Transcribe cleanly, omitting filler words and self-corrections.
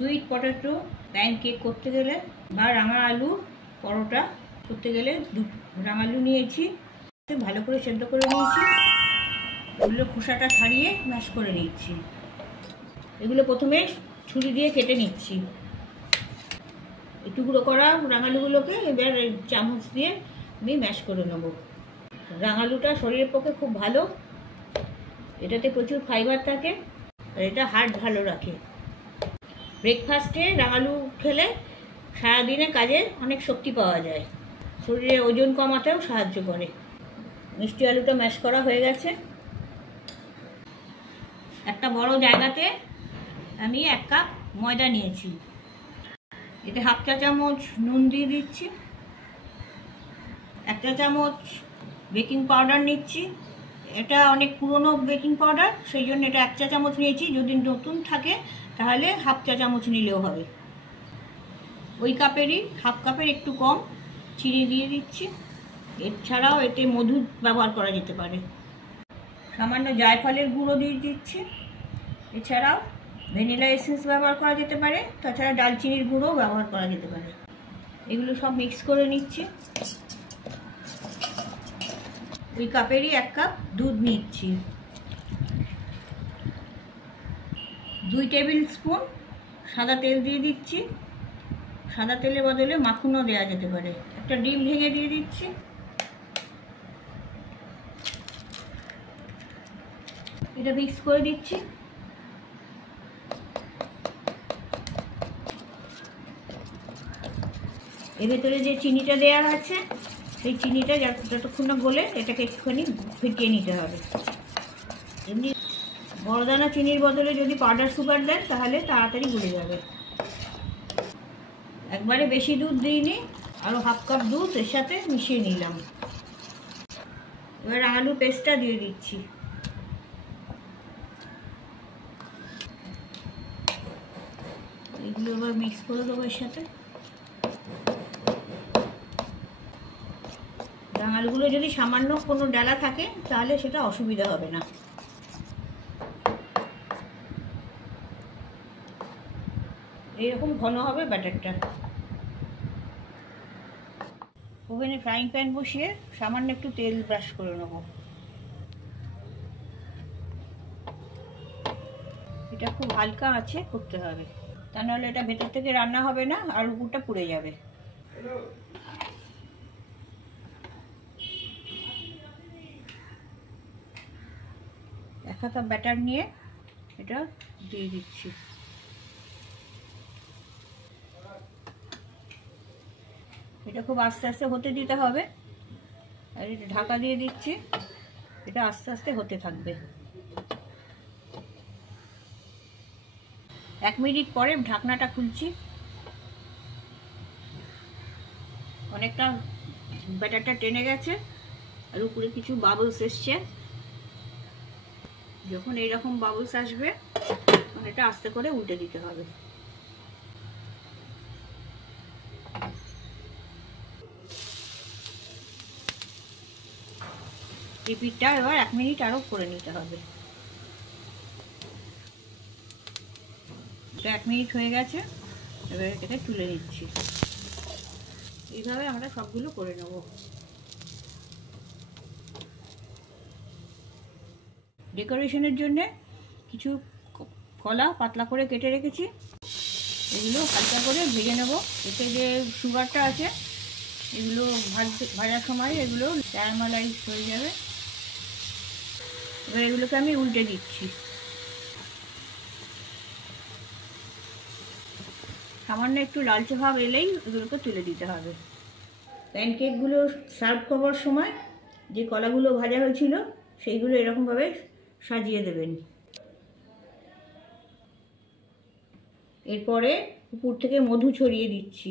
Sweet potato pancake করতে গেলে বা রাঙা আলু পরোটা করতে গেলে রাঙা আলু নিয়েছি, ভালো করে সেদ্ধ করে নিয়েছি। এগুলো খোসাটা ছাড়িয়ে ম্যাশ করে নিচ্ছি। এগুলো প্রথমে ছুরি দিয়ে কেটে নিচ্ছি। টুকরো করা রাঙালুগুলোকে এবার চামচ দিয়ে আমি ম্যাশ করে নেব। রাঙালুটা শরীরের পক্ষে খুব ভালো, এটাতে প্রচুর ফাইবার থাকে আর এটা হার্ট ভালো রাখে। ব্রেকফাস্টে রাঙালু খেলে সারাদিনে কাজে অনেক শক্তি পাওয়া যায়, শরীরে ওজন কমাতেও সাহায্য করে। মিষ্টি আলুটা ম্যাশ করা হয়ে গেছে। একটা বড় জায়গাতে আমি 1 কাপ ময়দা নিয়েছি, এতে 1/2 চা চামচ নুন দিয়ে দিচ্ছি, 1 চা চামচ বেকিং পাউডার নিচ্ছি। এটা অনেক পুরনো বেকিং পাউডার, সেই জন্য এটা 1 চা চামচ নিয়েছি। যদি নতুন থাকে তাহলে 1/2 চা চামচ নিলেও হবে। ওই কাপেরই 1/2 কাপের একটু কম চিনি দিয়ে দিচ্ছি। এছাড়াও এতে মধু ব্যবহার করা যেতে পারে। সামান্য জায়ফলের গুঁড়ো দিয়ে দিচ্ছি। এছাড়াও ভ্যানিলা এসেন্স ব্যবহার করা যেতে পারে, তাছাড়া ডালচিনির গুঁড়ো ব্যবহার করা যেতে পারে। এগুলো সব মিক্স করে নিচ্ছি। ওই কাপেরই 1 কাপ দুধ নিচ্ছি। 2 টেবিল স্পুন সাদা তেল দিয়ে দিচ্ছি। সাদা তেলের বদলে মাখনও দেওয়া যেতে পারে। একটা ডিম ভেঙে দিয়ে দিচ্ছি। এটা মিক্স করে দিচ্ছি। এর ভেতরে যে চিনিটা দেওয়া আছে সেই চিনিটা যতক্ষণ না গলে এটাকে একটুখানি ফেটিয়ে নিতে হবে। এমনি বড় দানা চিনির বদলে যদি পাউডার সুগার দেন তাহলে তাড়াতাড়ি গলে যাবে। একবারে বেশি দুধ দিইনি, আরও 1/2 কাপ দুধ এর সাথে মিশিয়ে নিলাম। এবার আলু পেস্টটা দিয়ে দিচ্ছি। এগুলো এবার মিক্স করে দেবো এর সাথে। রাঙালুগুলো যদি সামান্য কোনো ডালা থাকে তাহলে সেটা অসুবিধা হবে না। এইরকম ঘন হবে ব্যাটারটা। ওভেনে ফ্রাইং প্যান বসিয়ে সামান্য একটু তেল ব্রাশ করে নেব। এটা খুব হালকা আছে করতে হবে, তা নাহলে এটা ভেতর থেকে রান্না হবে না আর উপরটা পুড়ে যাবে। এক হাতা ব্যাটার নিয়ে এটা দিয়ে দিচ্ছি। এটা খুব আস্তে আস্তে হতে দিতে হবে। আর এটা ঢাকা দিয়ে দিচ্ছি, এটা আস্তে আস্তে হতে থাকবে। 1 মিনিট পরে ঢাকনাটা খুলছি। অনেকটা ব্যাটারটা টেনে গেছে আর উপরে কিছু বাবলস এসছে। যখন এইরকম বাবলস আসবে তখন এটা আস্তে করে উল্টে দিতে হবে। রিপিটটা এবার 1 মিনিট আরও করে নিতে হবে। এটা 1 মিনিট হয়ে গেছে, এবার এটাকে তুলে নিচ্ছি। এইভাবে আমরা সবগুলো করে নেব। ডেকোরেশনের জন্য কিছু কলা পাতলা করে কেটে রেখেছি, এগুলো হালকা করে ভেজে নেব। এতে যে সুগারটা আছে এগুলো ভাজার সময় এগুলো ক্যারামেলাইজ হয়ে যাবে। এবার এগুলোকে আমি উল্টে দিচ্ছি। সামান্য একটু লালচে ভাব এলেই এগুলোকে তুলে দিতে হবে। প্যানকেকগুলো সার্ভ করবার সময় যে কলাগুলো ভাজা হয়েছিল সেইগুলো এরকমভাবে সাজিয়ে দেবেন। এরপরে উপর থেকে মধু ছড়িয়ে দিচ্ছি।